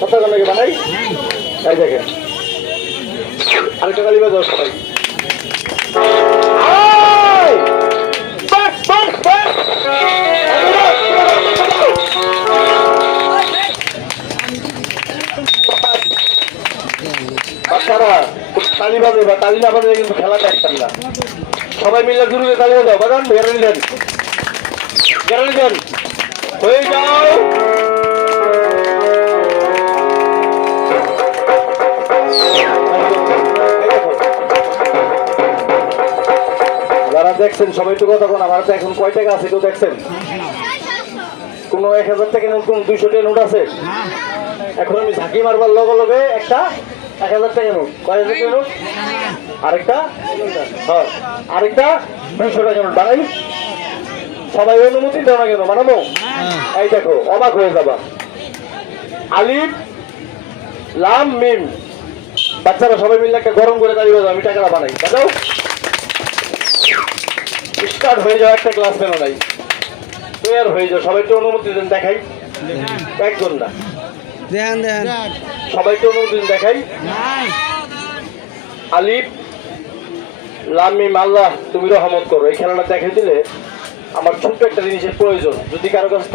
পতাকা নাকি বানাই? এই দেখেন আরেকটা গালি বাজাও সবাই। বাচ্চারা তালি বাজে বা তালি না বাজে কিন্তু খেলা দেখতাম না। সবাই মিলে জুড়ে তালি বাজাও, বাজান গ্যারান্টি দেন, গ্যারান্টি দেন, হয়ে যাও। যারা দেখছেন সবাই তো কথা কোন, আমার তো এখন কয় টাকা আছে কেউ দেখছেন? কোন 1000 টাকা নোট, কোন 200 টাকা নোট আছে? এখন আমি ঝাঁকি মারবার লগে লগে একটা 1000 টাকা নোট, কয় হাজার টাকা নোট, আরেকটা হ্যাঁ আরেকটা 200 টাকা নোট বানাই। সবাই অনুমতি দেওয়া কেন বানাবো? এই দেখো অবাক হয়ে যাবা। আলিফ লাম মিম, বাচ্চারা সবাই মিলে একটা গরম করে দাঁড়িয়ে যাও, আমি টাকাটা বানাই। বাজাও, স্টার্ট হয়ে যাও। একটা ক্লাস পেন নাই, তৈরি হয়ে যাও। সবাই তো অনুমতি দেন, দেখাই। একজন না, সবাইকে অনুমতি দেন, দেখাই। আলিফ লাম মিম, আল্লাহ তুমি রহমত করো। এই খেলাটা দেখাই দিলে আমার ছোট্ট একটা জিনিসের প্রয়োজন, যদি কারো কাছে